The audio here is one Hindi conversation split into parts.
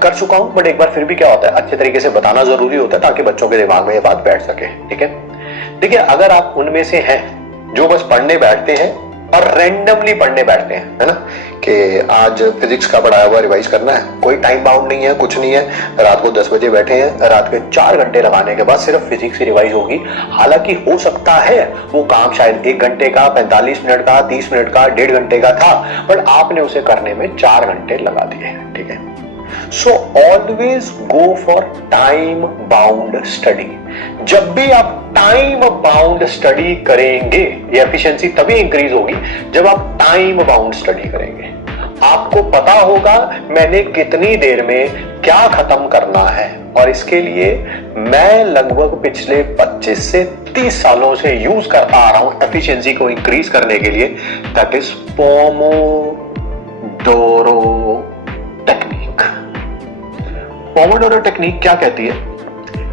कर चुका हूं, बट एक बार फिर भी क्या होता है, अच्छे तरीके से बताना जरूरी होता है ताकि बच्चों के दिमाग में ये बात बैठ सके। ठीक है, देखिए अगर आप उनमें से हैं जो बस पढ़ने बैठते हैं और रैंडमली पढ़ने बैठते हैं, है ना, कि आज फिजिक्स का पढ़ाया हुआ रिवाइज करना है, कोई टाइम बाउंड नहीं है, कुछ नहीं है, रात को 10 बजे बैठे हैं, रात के 4 घंटे लगाने के बाद सिर्फ फिजिक्स की रिवाइज होगी। हालांकि हो सकता है वो काम शायद 1 घंटे का, 45 मिनट का, 30 मिनट का, 1.5 घंटे का था, बट आपने उसे करने में 4 घंटे लगा दिए। ठीक है, so always go for time bound study. जब भी आप टाइम बाउंड स्टडी करेंगे, ये एफिशिएंसी तभी इंक्रीज होगी जब आप टाइम बाउंड स्टडी करेंगे। आपको पता होगा मैंने कितनी देर में क्या खत्म करना है, और इसके लिए मैं लगभग पिछले 25 से 30 सालों से यूज करता आ रहा हूं एफिशिएंसी को इंक्रीज करने के लिए, that is Pomodoro technique. Pomodoro technique क्या कहती है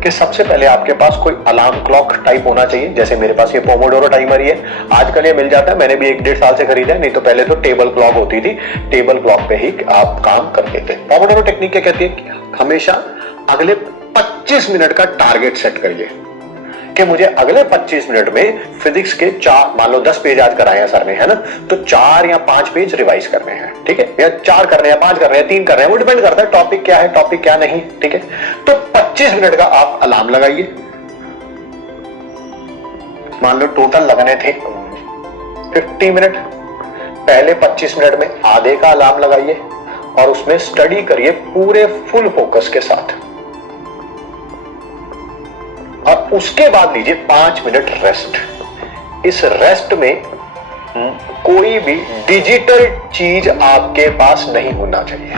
कि सबसे पहले आपके पास कोई अलार्म क्लॉक टाइप होना चाहिए, जैसे मेरे पास ये पोमोडोरो टाइमर ही है, आजकल ये मिल जाता है, मैंने भी 1-1.5 साल से खरीदा है, नहीं तो पहले तो टेबल क्लॉक होती थी, टेबल क्लॉक पे ही आप काम करते थे। पोमोडोरो टेक्निक क्या कहती है कि हमेशा अगले 25 मिनट का टारगेट सेट करिए कि मुझे अगले 25 मिनट में फिजिक्स के 4, मान लो 10 पेज आज कराए हैं सर ने, है ना, तो 4 या 5 पेज रिवाइज करने हैं। ठीक है, या 4 कर रहे हैं, 5 कर रहे हैं, 3 कर रहे हैं, वो डिपेंड करता है टॉपिक क्या है, टॉपिक क्या नहीं। ठीक है, तो 25 मिनट का आप अलार्म लगाइए, मान लो टोटल लगने थे 50 मिनट, पहले 25 मिनट में आधे का अलार्म लगाइए और उसमें स्टडी करिए पूरे फुल फोकस के साथ, और उसके बाद लीजिए 5 मिनट रेस्ट। इस रेस्ट में कोई भी डिजिटल चीज आपके पास नहीं होना चाहिए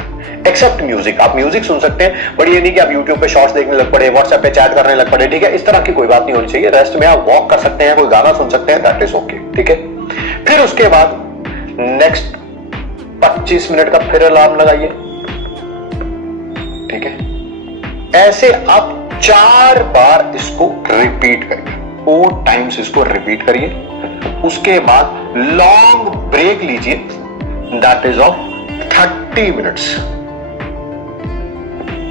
एक्सेप्ट म्यूजिक। आप म्यूजिक सुन सकते हैं, बट ये नहीं कि आप यूट्यूब पे शॉर्ट्स देखने लग पड़े, व्हाट्सएप पे चैट करने लग पड़े। ठीक है, इस तरह की कोई बात नहीं होनी चाहिए। रेस्ट में आप वॉक कर सकते हैं, कोई गाना सुन सकते हैं, दैट इज ओके। ठीक है, फिर उसके बाद नेक्स्ट 25 मिनट का फिर अलार्म लगाइए। ठीक है, ऐसे आप 4 बार इसको रिपीट करिए, 4 टाइम्स इसको रिपीट करिए। उसके बाद लॉन्ग ब्रेक लीजिए, दैट इज ऑफ 30 मिनट्स।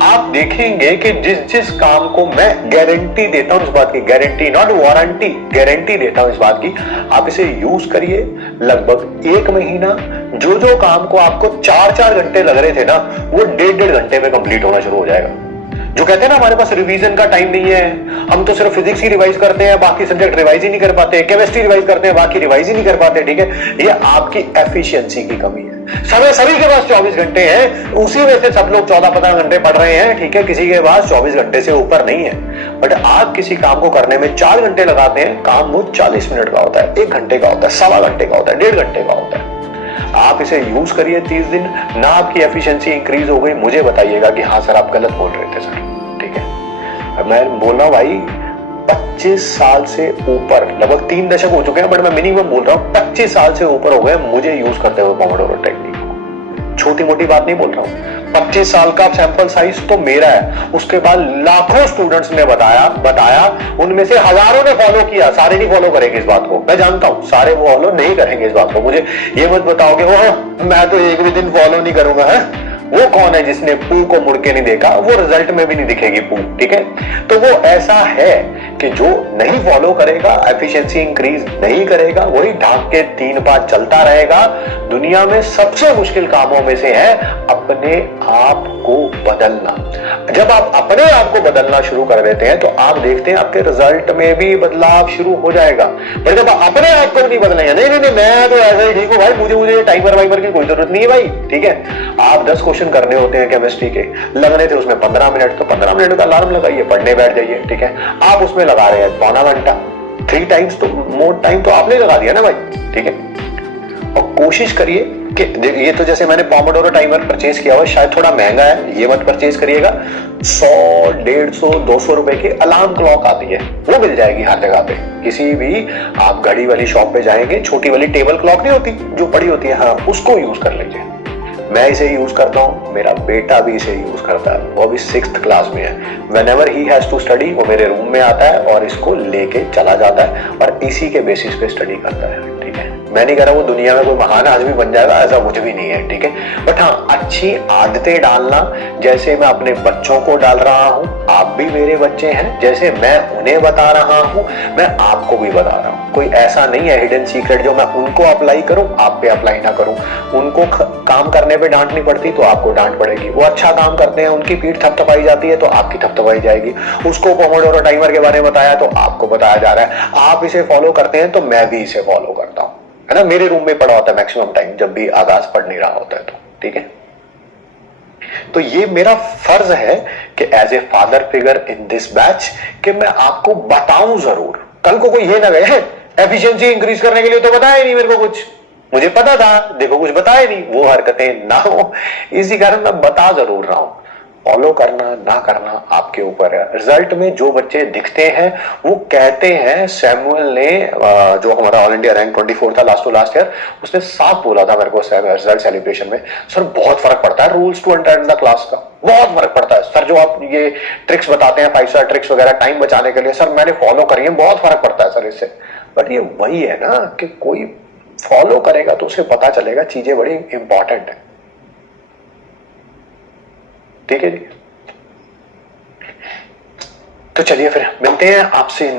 आप देखेंगे कि जिस जिस काम को मैं गारंटी देता हूं, इस बात की गारंटी, नॉट वारंटी, गारंटी देता हूं इस बात की, आप इसे यूज करिए। लगभग 1 महीना जो जो काम को आपको 4-4 घंटे लग रहे थे ना, वो 1.5 घंटे में कंप्लीट होना शुरू हो जाएगा। जो कहते हैं ना हमारे पास रिवीजन का टाइम नहीं है, हम तो सिर्फ फिजिक्स ही रिवाइज करते हैं, बाकी सब्जेक्ट रिवाइज ही नहीं कर पाते, केमिस्ट्री रिवाइज करते हैं, बाकी रिवाइज ही नहीं कर पाते। ठीक है, ये आपकी एफिशिएंसी की कमी है। सभी के पास 24 घंटे हैं, उसी में से सब लोग 14-15 घंटे पढ़ रहे हैं। ठीक है, किसी के पास 24 घंटे से ऊपर नहीं है, बट आप किसी काम को करने में 4 घंटे लगाते हैं, काम वो 40 मिनट का होता है, 1 घंटे का होता है, 1.25 घंटे का होता है, 1.5 घंटे का होता है। आप इसे यूज करिए 30 दिन, ना आपकी एफिशिएंसी इंक्रीज हो गई, मुझे बताइएगा कि हाँ सर आप गलत बोल रहे थे सर। ठीक है, मैं बोल रहा हूं भाई 25 साल से ऊपर, लगभग 3 दशक हो चुके हैं, बट मैं मिनिमम बोल रहा हूं 25 साल से ऊपर हो गए मुझे यूज करते हुए पोमोडोरो टेक्निक। छोटी मोटी बात नहीं बोल रहा हूं, 25 साल का सैंपल साइज तो मेरा है, उसके बाद लाखों स्टूडेंट्स ने बताया, उनमें से हजारों ने फॉलो किया। सारे नहीं फॉलो करेंगे इस बात को, मैं जानता हूं, सारे फॉलो नहीं करेंगे इस बात को। मुझे ये मत बताओगे वो मैं तो एक भी दिन फॉलो नहीं करूंगा, है वो कौन है जिसने पू को मुड़ के नहीं देखा, वो रिजल्ट में भी नहीं दिखेगी पू। ठीक है, तो वो ऐसा है कि जो नहीं फॉलो करेगा, एफिशिएंसी इंक्रीज नहीं करेगा, वही ढाक के 3 पाँच चलता रहेगा। दुनिया में सबसे मुश्किल कामों में से है अपने आप को बदलना। जब आप अपने आप को बदलना शुरू कर देते हैं तो आप देखते हैं आपके रिजल्ट में भी बदलाव शुरू हो जाएगा। पर जब अपने आप को नहीं बदलेंगे, नहीं मैं तो ऐसा ही ठीक हूं भाई, मुझे टाइमर वाइमर की कोई जरूरत नहीं है भाई। ठीक है, आप 10 क्वेश्चन करने होते हैं केमिस्ट्री के, लगने थे उसमें 15 मिनट, तो 15 मिनट का अलार्म लगाइए, पढ़ने बैठ जाइए। ठीक है, आप उसमें लगा रहे हैं 1.25 घंटा, 3 टाइम्स तो मोर टाइम तो आपने लगा दिया ना भाई। ठीक है, और कोशिश करिए कि ये तो जैसे मैंने पोमोडोरो टाइमर परचेज किया हुआ, शायद थोड़ा महंगा है, ये मत परचेज करिएगा। 100, 150, 200 रुपए की अलार्म क्लॉक आती है, वो मिल जाएगी हर जगह पे। किसी भी आप घड़ी वाली शॉप पे जाएंगे, छोटी वाली टेबल क्लॉक नहीं होती जो पड़ी होती है, हाँ उसको यूज कर लीजिए। मैं इसे यूज करता हूँ, मेरा बेटा भी इसे यूज करता है, वो अभी 6th क्लास में है। Whenever he has to study, वो मेरे रूम में आता है और इसको लेके चला जाता है और इसी के बेसिस पे स्टडी करता है। ठीक है। मैं नहीं कह रहा वो दुनिया में कोई महान आदमी बन जाएगा, ऐसा कुछ भी नहीं है, ठीक है। बट हाँ, अच्छी आदतें डालना, जैसे मैं अपने बच्चों को डाल रहा हूं, आप भी मेरे बच्चे हैं, जैसे मैं उन्हें बता रहा हूं मैं आपको भी बता रहा हूं। कोई ऐसा नहीं है हिडन सीक्रेट जो मैं उनको अप्लाई करूं आप पे अप्लाई ना करूं। उनको काम करने पे डांटनी पड़ती तो आपको डांट पड़ेगी, वो अच्छा काम करते हैं उनकी पीठ थपथपाई जाती है तो आपकी थपथपाई जाएगी। उसको पोमोडोरो टाइमर के बारे में बताया तो आपको बताया जा रहा है, आप इसे फॉलो करते हैं तो मैं भी इसे फॉलो करता हूं, है ना। मेरे रूम में पड़ा होता है मैक्सिमम टाइम जब भी आकाश पढ़ नहीं रहा होता है तो, ठीक है। तो ये मेरा फर्ज है कि as a father figure in this batch कि मैं आपको बताऊं जरूर। कल को कोई ये ना कहे एफिशिएंसी इंक्रीज करने के लिए तो बताया नहीं मेरे को कुछ, मुझे पता था, देखो कुछ बताया नहीं, वो हरकतें ना हो। इसी कारण मैं बता जरूर रहा हूं। फॉलो करना ना करना आपके ऊपर है। रिजल्ट में जो बच्चे दिखते हैं वो कहते हैं, सैमुअल ने जो हमारा ऑल इंडिया रैंक 24 था लास्ट टू लास्ट ईयर, उसने साफ बोला था मेरे को रिजल्ट सेलिब्रेशन में, सर बहुत फर्क पड़ता है rules to enter in the class का, बहुत फर्क पड़ता है सर। जो आप ये ट्रिक्स बताते हैं 5 स्टार ट्रिक्स वगैरह टाइम बचाने के लिए, सर मैंने फॉलो करी है, बहुत फर्क पड़ता है सर इससे। बट ये वही है ना कि कोई फॉलो करेगा तो उसे पता चलेगा चीजें बड़ी इंपॉर्टेंट है, ठीक है जी। तो चलिए फिर मिलते हैं आपसे।